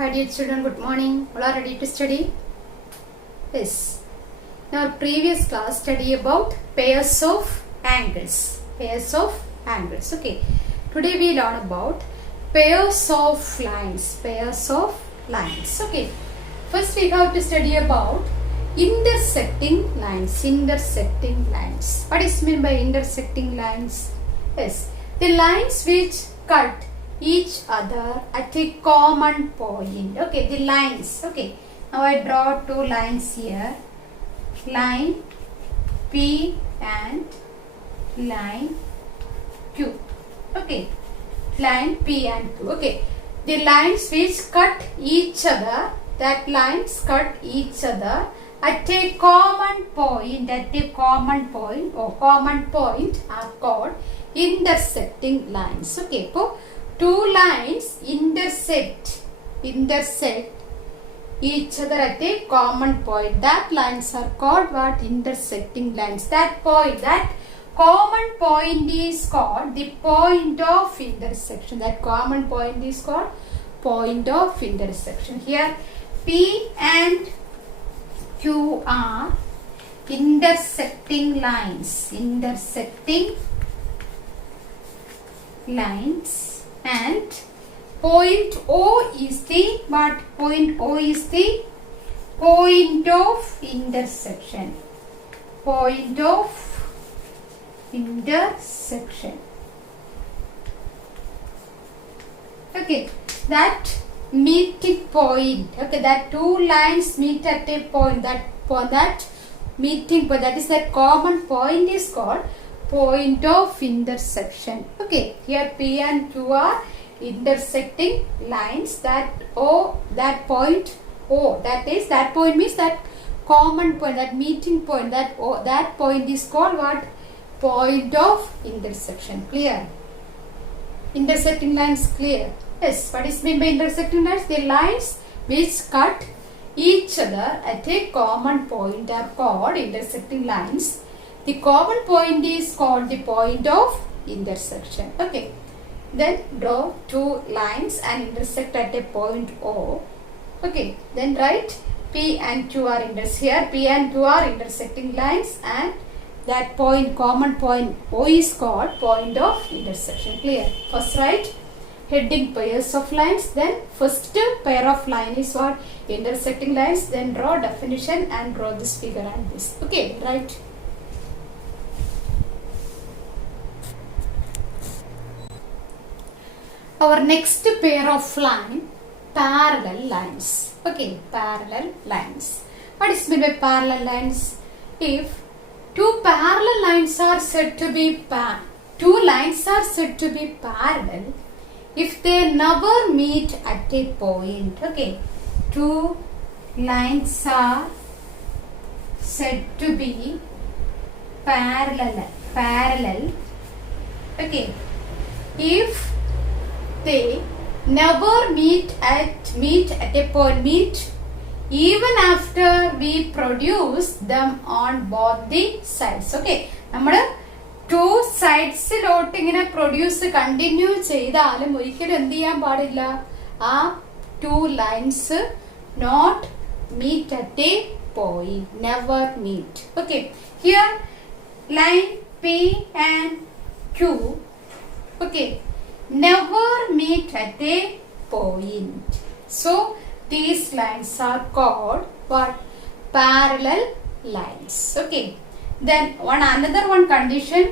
Hi dear children, good morning. All are ready to study? Yes. In our previous class, study about pairs of angles. Pairs of angles. Okay. Today we learn about pairs of lines. Pairs of lines. Okay. First we have to study about intersecting lines. Intersecting lines. What is meant by intersecting lines? Yes. The lines which cut each other at a common point. Okay, the lines. Okay, now I draw two lines here. Line P and line Q. Okay, line P and Q. Okay, the lines which cut each other, that lines cut each other at a common point. At a common point or common point are called intersecting lines. Okay, so two lines intersect each other at a common point. That lines are called what? Intersecting lines. That point, that common point is called the point of intersection. That common point is called point of intersection. Here P and Q are intersecting lines. Intersecting lines. And point O is the what? Point O is the point of intersection. Point of intersection. Okay, that meeting point. Okay, that two lines meet at a point. That meeting point, that is that common point is called point of intersection. Okay, here P and Q are intersecting lines. That point O, that is, that point means that common point, that meeting point, that point is called what? Point of intersection. Clear? Intersecting lines clear? Yes. What is meant by intersecting lines? The lines which cut each other at a common point are called intersecting lines. The common point is called the point of intersection. Okay. Then draw two lines and intersect at a point O. Okay. Then write P and Q are here. P and Q are intersecting lines, and that point, common point O, is called point of intersection. Clear? First write heading pairs of lines. Then first pair of line is what? Intersecting lines. Then draw definition and draw this figure and this. Okay. Right. Our next pair of line, parallel lines. Okay, parallel lines. What is meant by parallel lines? If two lines are said to be parallel, if they never meet at a point. Okay, two lines are said to be parallel. Okay, if they never meet at a point, even after we produce them on both the sides. Okay, നമ്മുടെ two sides ലോട്ട് ഇങ്ങനെ produce continue ചെയ്താലും ഒരിക്കലും എന്ത് ചെയ്യാൻ പാടില്ല, ആ two lines not meet at a point, never meet. Okay, here line P and Q, okay, never meet at a point. So these lines are called what? Parallel lines. Okay. Then another one condition,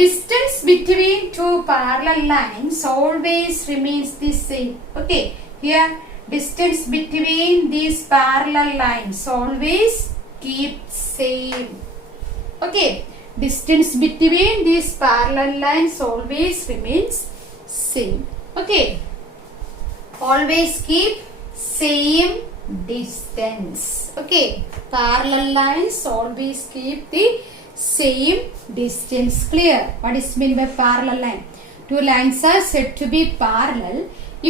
distance between two parallel lines always remains the same. Okay. Here distance between these parallel lines always keep same. Okay. Distance between these parallel lines always remains same. Okay, always keep same distance. Okay, parallel lines always keep the same distance. Clear? What is meant by parallel line? Two lines are said to be parallel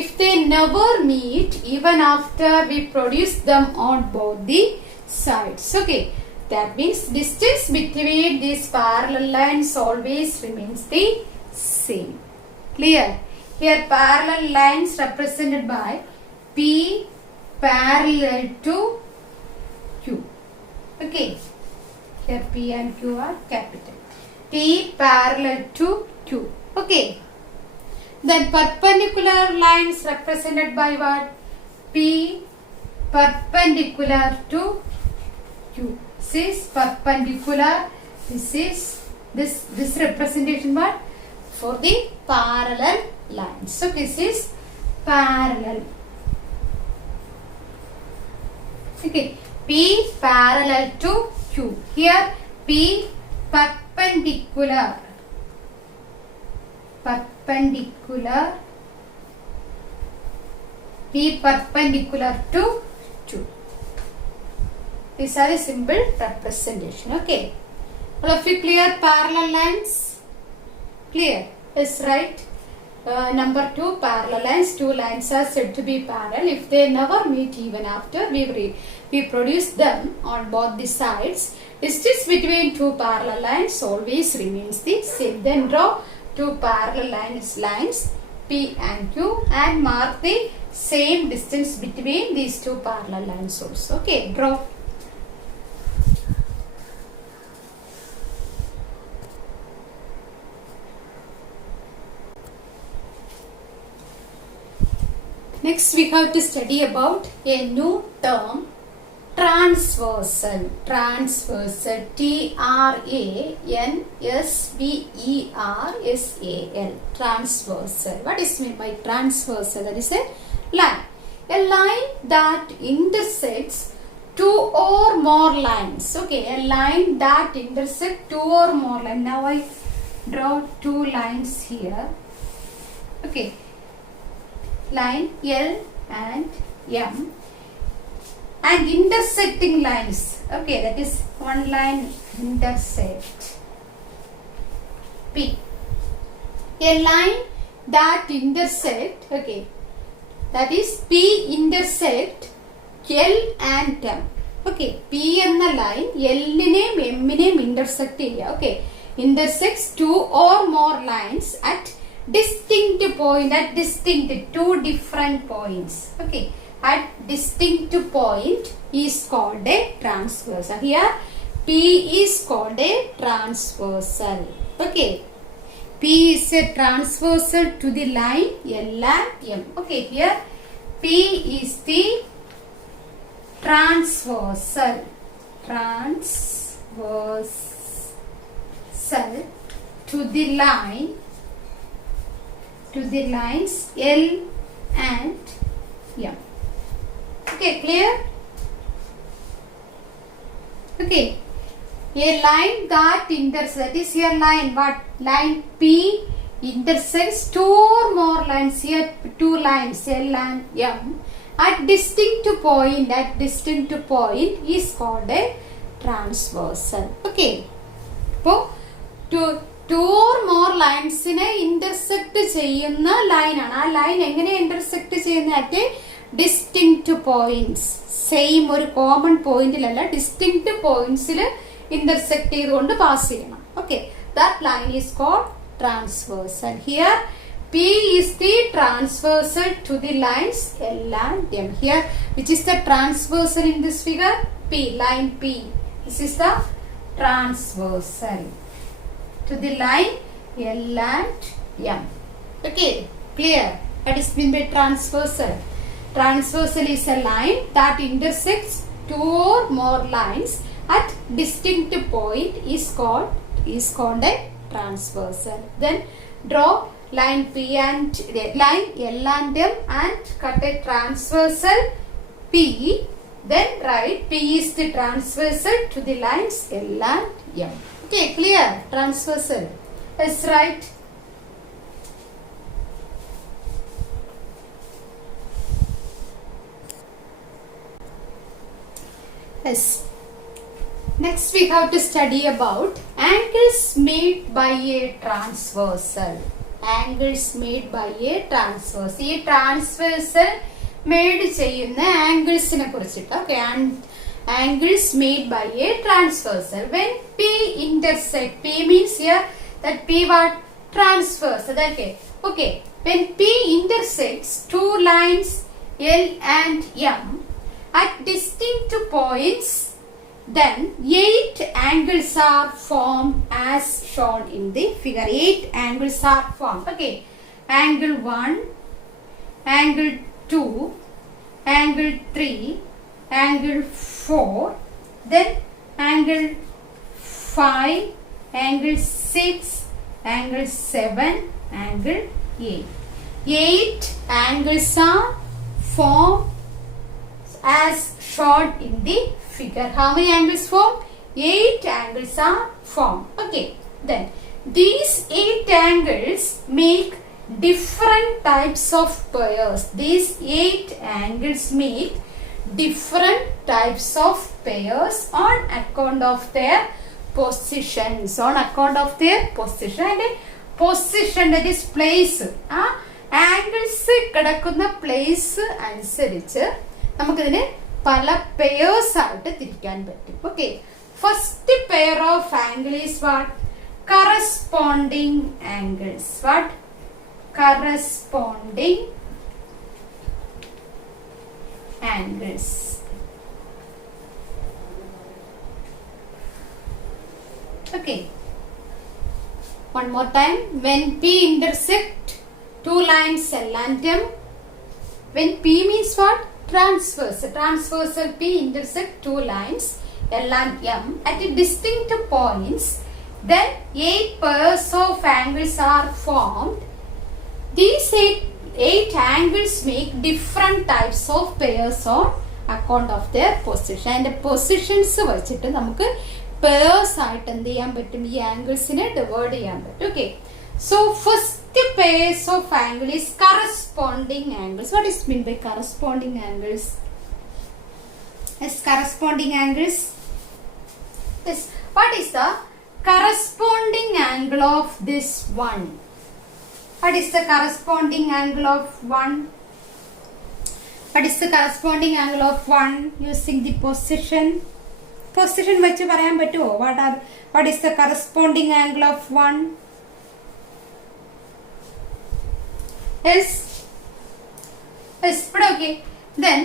if they never meet even after we produce them on both the sides. Okay, that means distance between these parallel lines always remains the same. Clear? Here parallel lines represented by P parallel to Q. Okay. Here P and Q are capital. P parallel to Q. Okay. Then perpendicular lines represented by what? P perpendicular to Q. This is perpendicular. This is this representation what? For the parallel lines. So this is parallel. Okay. P parallel to Q. Here P perpendicular. Perpendicular. P perpendicular to Q. These are the simple representation. Okay. All of you clear parallel lines? Clear? Yes, right. Number 2, parallel lines. Two lines are said to be parallel if they never meet even after we produce them on both the sides. Distance between two parallel lines always remains the same. Then draw two parallel lines P and Q and mark the same distance between these two parallel lines also. Okay, draw. Next we have to study about a new term, transversal. Transversal. Transversal. Transversal. What is meant by transversal? That is a line. A line that intersects two or more lines. Okay, a line that intersects two or more lines. Now I draw two lines here. Okay. Line L and M and intersecting lines. Okay, that is one line intersect P. A line that intersect, okay, that is P intersect L and M. Okay, P and the line L name M name intersect here. Okay, intersects two or more lines at distinct point, two different points. Okay, at distinct point is called a transversal. Here P is called a transversal. Okay, P is a transversal to the line L and M. Okay, here P is the transversal to the lines L and M. Okay, clear? Okay, a line that intersects, that is here line, what? Line P intersects two or more lines, here two lines L and M at distinct point is called a transversal. Okay, so two or more lines in a intersect ചെയ്യുന്ന line ആണ്. ആ line എങ്ങനെ intersect ചെയ്യുന്ന at distinct points, same ഒരു common പോയിന്റിലല്ല, distinct പോയിന്റ്സിൽ intersect ചെയ്തുകൊണ്ട് pass ചെയ്യണം. Okay, that line is called transversal. Here P is the transversal to the lines L and M. Here which is the transversal in this figure? P, line P. This is the transversal to the line L and M. Okay, clear? That is meant by transversal. Transversal is a line that intersects two or more lines at distinct point is called a transversal. Then draw line P and line L and M and cut a transversal P. Then write P is the transversal to the lines L and M. Okay, clear? Transversal. Yes, right. Yes. Next we have to study about angles made by a transversal. Angles made by a transversal. ഈ transversal made ചെയ്യുന്ന anglesനെ കുറിച്ചിട്ട്. Okay, and angles made by a transversal. When P intersect, P means here that P what? Transversal. Okay, when P intersects two lines L and M at distinct points, then 8 angles are formed as shown in the figure. 8 angles are formed. Okay. Angle 1, angle 2, angle 3, angle 4, then angle 5, angle 6, angle 7, angle 8. 8 angles are formed as shown in the figure. How many angles formed? 8 angles are formed. Okay. Then these 8 angles make different types of pairs. These 8 angles make different types of pairs on account of their positions. On account of their position. And position, that is place. Angles കിടക്കുന്ന place അനുസരിച്ച് നമുക്കിതിനെ പല pairs ആയിട്ട് തിരിക്കാൻ പറ്റും. Okay. First pair of angle is what? Corresponding angles. What? Corresponding angles. Okay. One more time. When P intersect two lines L and M. When P means what? Transversal. Transversal P intersect two lines L and M at distinct points. Then 8 pairs of angles are formed. These 8 angles make different types of pairs on account of their position. And the positions വെച്ചിട്ട് നമുക്ക് pairs ആയിട്ട് എന്ത് ചെയ്യാൻ പറ്റും? ഈ ആംഗിൾസിനെ divide ചെയ്യാൻ പറ്റും. Okay. So first pairs of angle is corresponding angles. What is meant by corresponding angles? Yes, corresponding angles. Yes. What is the corresponding angle of this one? What is the corresponding angle of one? What is the corresponding angle of one using the position? Position വെച്ച് പറയാൻ പറ്റുമോ? What is the corresponding angle of one? Yes. Yes. But okay. Then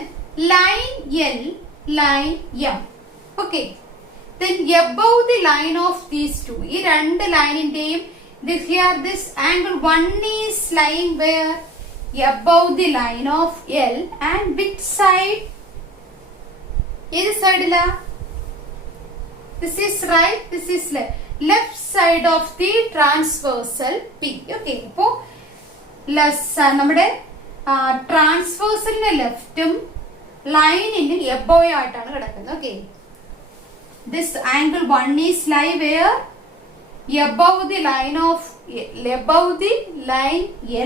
line L, line M. Okay. Then above the line of these two, ഈ രണ്ട് ലൈനിന്റെയും here this angle 1 is lying where? Above the line of L, and which side? ഏത് സൈഡില? This is right, this is left. Left side of the transversal P. Okay. അപ്പോൾ നമ്മുടെ ട്രാൻസ്വേഴ്സലിന് ലെഫ്റ്റും ലൈനിന് above ആയിട്ടാണ് കിടക്കുന്നത്. Okay. This angle 1 is lie where? above the line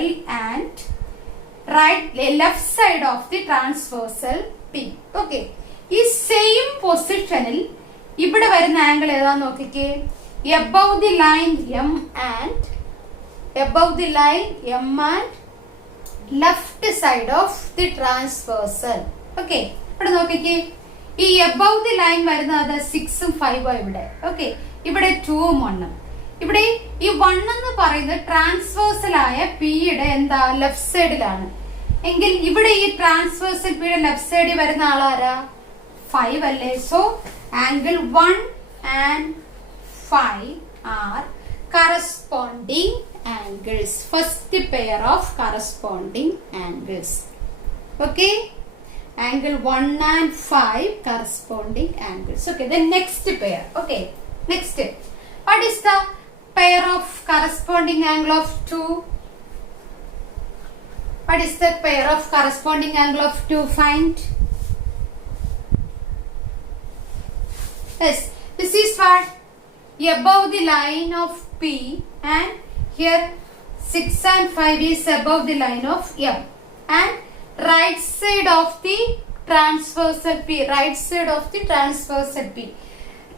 L and left side of the transversal P. Okay. ഈ same പൊസിഷനിൽ ഇവിടെ വരുന്ന angle ഏതാന്ന് നോക്കിക്കേ. above the line M and left side of the transversal. Okay. ഇവിടെ നോക്കിക്കേ. ഈ above the line വരുന്നത് 6ഉം 5ഉം ഇവിടെ. Okay. ഇവിടെ 2ഉം 1ഉം. ഇവിടെ ഈ 1 എന്ന് പറയുന്നത് ട്രാൻസ്വേഴ്സൽ ആയ പിയുടെ എന്താ ലെഫ്റ്റ് സൈഡിലാണ്. എങ്കിൽ ഇവിടെ ഈ ട്രാൻസ്വേഴ്സൽ പിയുടെ ലെഫ്റ്റ് സൈഡിൽ വരുന്ന ആളാരാ? 5 അല്ലേ? So angle 1 and 5 are corresponding angles. First pair of corresponding angles. Okay. Angle 1 and 5 corresponding angles. Okay. Then next pair. Okay. Next. What is the pair of corresponding angle of 2? What is the pair of corresponding angle of 2? Find. Yes. This is what? Above the line of P, and here 6 and 5 is above the line of M, and right side of the transversal P. Right side of the transversal P.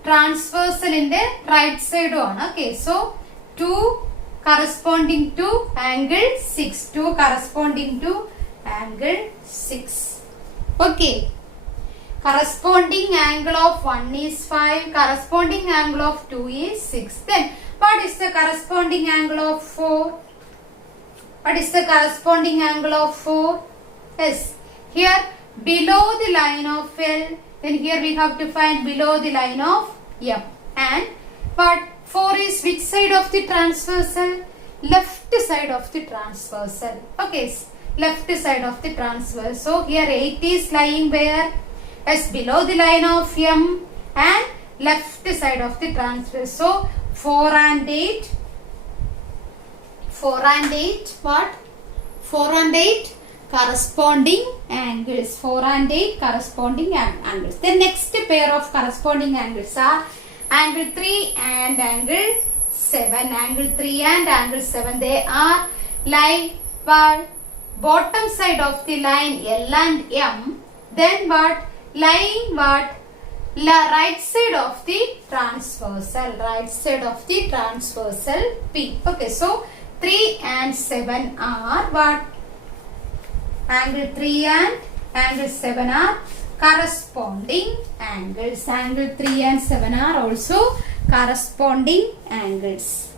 Transversal in the right side one. Okay. So 2 corresponding to angle 6. 2 corresponding to angle 6. Okay. Corresponding angle of 1 is 5. Corresponding angle of 2 is 6. Then what is the corresponding angle of 4? What is the corresponding angle of 4? Yes. Here below the line of L. Then here we have to find below the line of M. And what? 4 is which side of the transversal? Left side of the transversal. Okay, left side of the transversal. So here 8 is lying where? As below the line of M and left side of the transversal. So 4 and 8. 4 and 8 what? 4 and 8 corresponding angles. 4 and 8 corresponding angles. The next pair of corresponding angles are angle 3 and angle 7. Angle 3 and angle 7. They are lying what? Bottom side of the line L and M. Then what? Lying what? Right side of the transversal. Right side of the transversal P. Okay, so 3 and 7 are what? Angle 3 and angle 7 are corresponding angles. Angle 3 and 7 are also corresponding angles.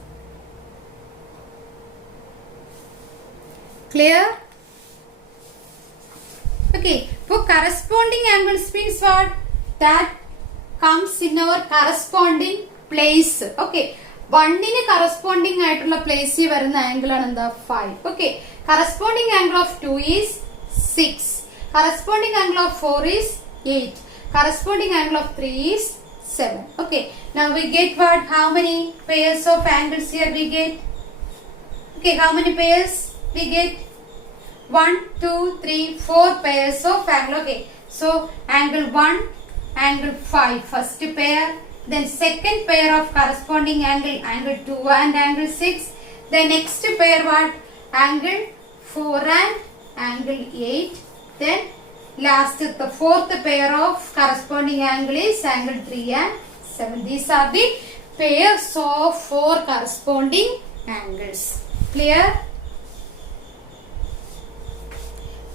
Clear? Okay, for corresponding angles means what? That comes in our corresponding place. Okay, 1 in corresponding aayittulla place varuna angle aanu 5. Okay, corresponding angle of 2 is 6. Corresponding angle of 4 is 8. Corresponding angle of 3 is 7. Okay, now we get what? How many pairs of angles here we get? Okay, how many pairs we get? 1, 2, 3, 4 pairs of angle. Okay, so angle 1, angle 5, first pair. Then second pair of corresponding angle, angle 2 and angle 6. The next pair what? Angle 4 and angle 8. Then last, the fourth pair of corresponding angle is angle 3 and 7. These are the pairs of 4 corresponding angles. Clear?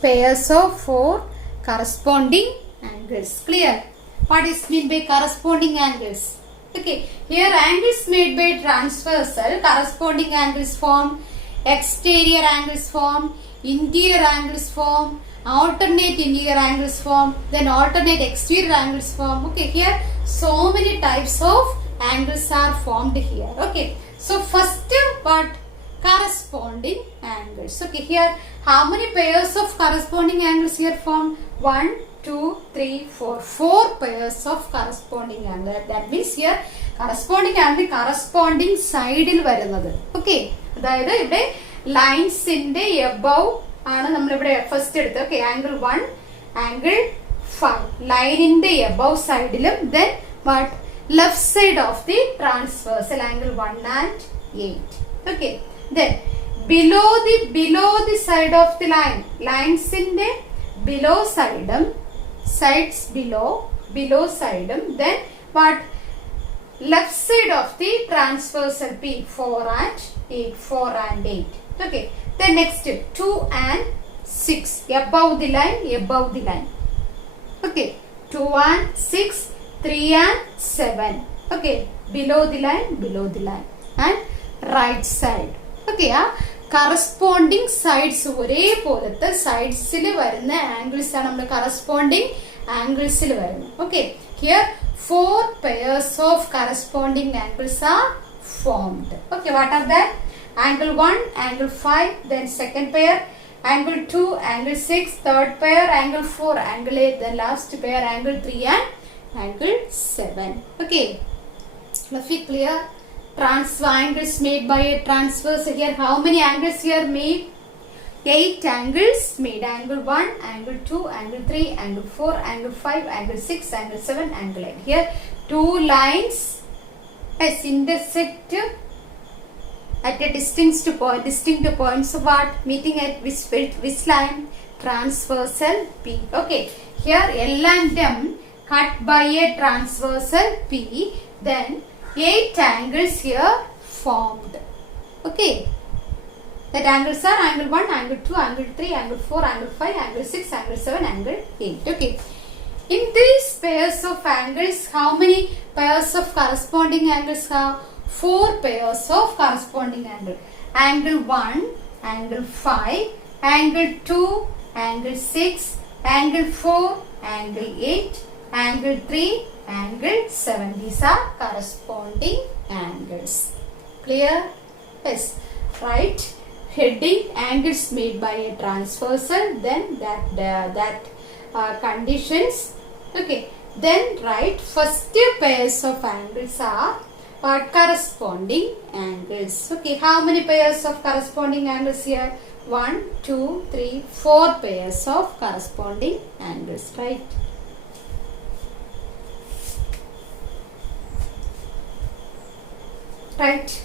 Pairs of 4 corresponding angles. Clear? What is meant by corresponding angles? Okay, here angles made by transversal, corresponding angles form, exterior angles form, interior angles form, alternate interior angles form, then alternate exterior angles form. Okay, here so many types of angles are formed here. Okay, so first what? Corresponding angles. Okay, here how many pairs of corresponding angles here formed? 1, 2, 3, 4. 4 pairs of corresponding angle. That means here corresponding angle corresponding side il varunathu. Okay, അതായത് ഇവിടെ ലൈൻസിന്റെ above ആണ് നമ്മൾ ഇവിടെ first എടുത്തത്. Okay, angle 1, angle 5. ലൈനിന്റെ above സൈഡിലും then what? Left side of the transversal angle 1 and 8. Okay, then below the side of the line, lines in the below side, sides below side, then what? Left side of the transversal P, 4 and 8, 4 and 8. Okay, then next 2 and 6 above the line. Okay, 2 and 6, 3 and 7. Okay, below the line and right side. Okay, corresponding sides ഒരേ പോലത്തെ സൈഡ്സിൽ വരുന്ന angles ആണ് നമ്മൾ corresponding angles വരുന്നത്. Okay, here 4 pairs of corresponding angles are formed. Okay, what are that? Angle 1, angle 5, then second pair, angle 2, angle 6, third pair, angle 4, angle 8, then last pair, angle 3 and angle 7. Okay, fluffy, clear? Angles made by a transverse. Here how many angles here made? 8 angles made. Angle 1, angle 2, angle 3, angle 4, angle 5, angle 6, angle 7, angle 8. Here 2 lines as intersect at a distinct points of what? Meeting at which line? Transversal P. Okay, here L and M cut by a transversal P. Then 8 angles here formed. Okay, that angles are angle 1, angle 2, angle 3, angle 4, angle 5, angle 6, angle 7, angle 8. Okay, in these pairs of angles, how many pairs of corresponding angles have? 4 pairs of corresponding angle. Angle 1, angle 5, angle 2, angle 6, angle 4, angle 8, angle 3, angle 7. These are corresponding angles. Clear? Yes. Write heading angles made by a transversal, then that conditions. Okay. Then write first pairs of angles are corresponding angles. Okay. How many pairs of corresponding angles here? 1, 2, 3, 4 pairs of corresponding angles. Right? Right.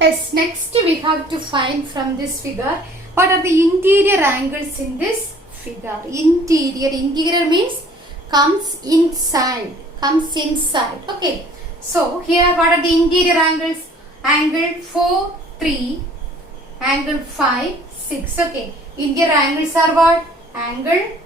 Yes, next we have to find from this figure what are the interior angles in this figure. Interior means comes inside. Okay. So here what are the interior angles? Angle 4, 3, angle 5, 6. Okay. Interior angles are what? Angle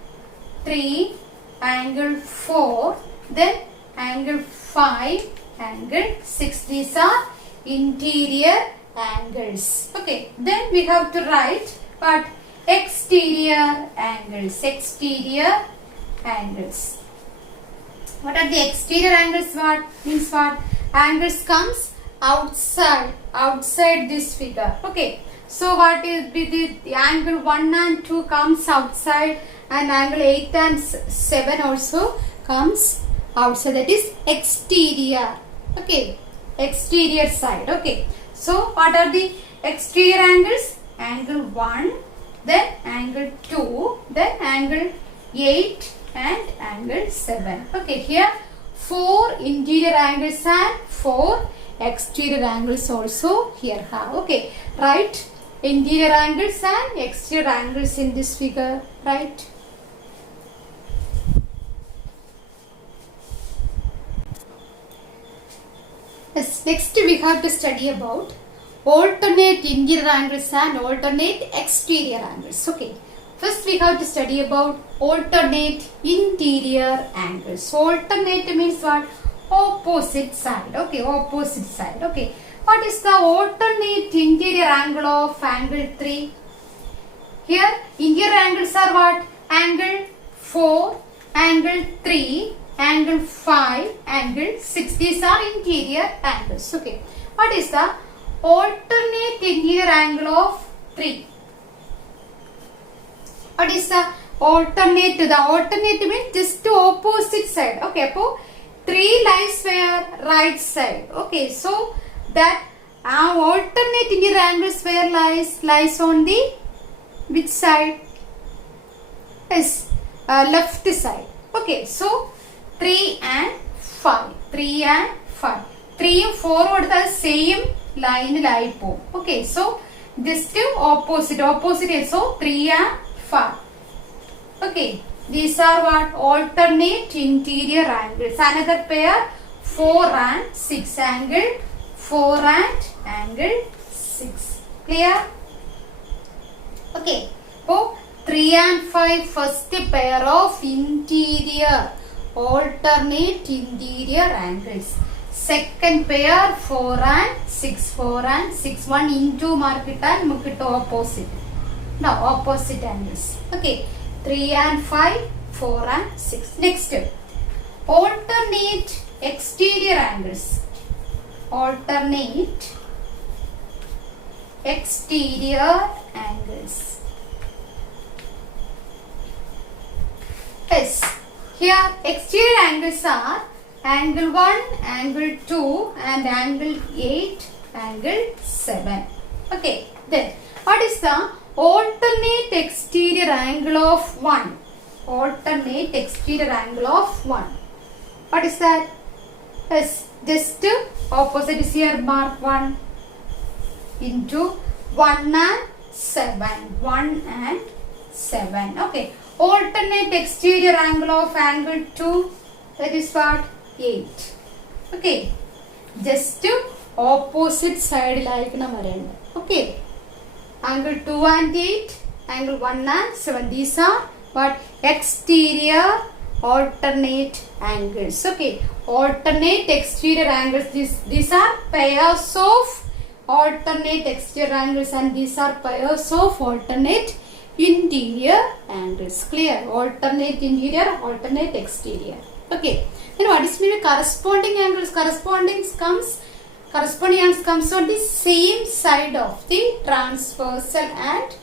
3, angle 4, then angle 5, angle 6. These are interior angles. Okay. Then we have to write what? Exterior angles. What are the exterior angles? What means what? Angles comes outside this figure. Okay. So what is the angle 1 and 2 comes outside, and angle 8 and 7 also comes outside. That is exterior. Okay. Exterior side. Okay. So what are the exterior angles? Angle 1, then angle 2, then angle 8 and angle 7. Okay. Here 4 interior angles and 4 exterior angles also here have. Okay. Right. Interior angles and exterior angles in this figure. Right. Yes, next we have to study about alternate interior angles and alternate exterior angles. Okay. First we have to study about alternate interior angles. Alternate means what? Opposite side. Okay. Opposite side. Okay. What is the alternate interior angle of angle 3? Here interior angles are what? Angle 4, angle 3, angle 5, angle 6. These are interior angles. Okay. What is the alternate interior angle of 3? What is the alternate? The alternate means just opposite side. Okay. So 3 lies where? Right side. Okay. So that alternate interior angles where lies on the which side? Yes, left side. Okay. So 3 and 5. 3 and 5. 3 and 4 are the same line. Okay. So just opposite. So 3 and 5. Okay. These are what? Alternate interior angles. Another pair 4 and 6. Angle 4 and angle 6. Clear? Okay. So 3 and 5 first pair of interior alternate interior angles. Second pair 4 and 6. 4 and 6. One into mark it and look it opposite. No, opposite angles. Okay. 3 and 5, 4 and 6. Next. Alternate exterior angles. Alternate exterior angles. Yes. Here exterior angles are angle 1, angle 2 and angle 8, angle 7. Okay. Then what is the alternate exterior angle of 1? Alternate exterior angle of 1. What is that? Yes. Just opposite is here, mark 1 into 1 and 7. 1 and 7. Okay. Alternate exterior angle of angle 2, that is what? 8. Okay. Just opposite side like number. Okay. Angle 2 and 8, angle 1 and 7. These are what? Exterior alternate angles. Okay, alternate exterior angles. These are pairs of alternate exterior angles, and these are pairs of alternate interior angles. Clear? Alternate interior, alternate exterior. Okay. Then what is mean by corresponding angles? Corresponding angles comes on the same side of the transversal and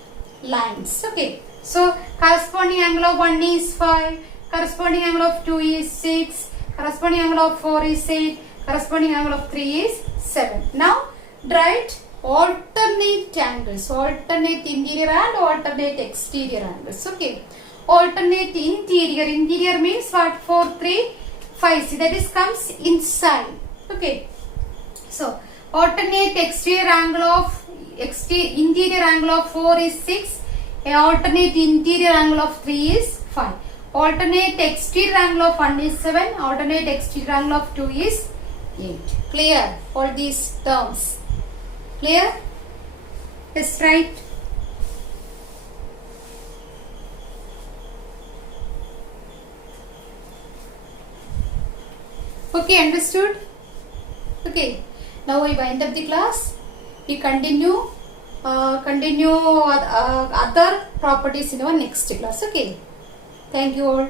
lines. Okay. So corresponding angle of 1 is 5. Corresponding angle of 2 is 6. Corresponding angle of 4 is 8. Corresponding angle of 3 is 7. Now write alternate angles, alternate interior and alternate exterior angles. Okay. Alternate interior means what? 4, 3, 5. See, that is comes inside. Okay. So alternate exterior angle of interior angle of 4 is 6. Alternate interior angle of 3 is 5. Alternate exterior angle of 1 is 7. Alternate exterior angle of 2 is 8. Clear? All these terms. Clear? Yes, right. Okay, understood? Okay. Now we wind up the class. We continue other properties in our next class. Okay. Thank you all.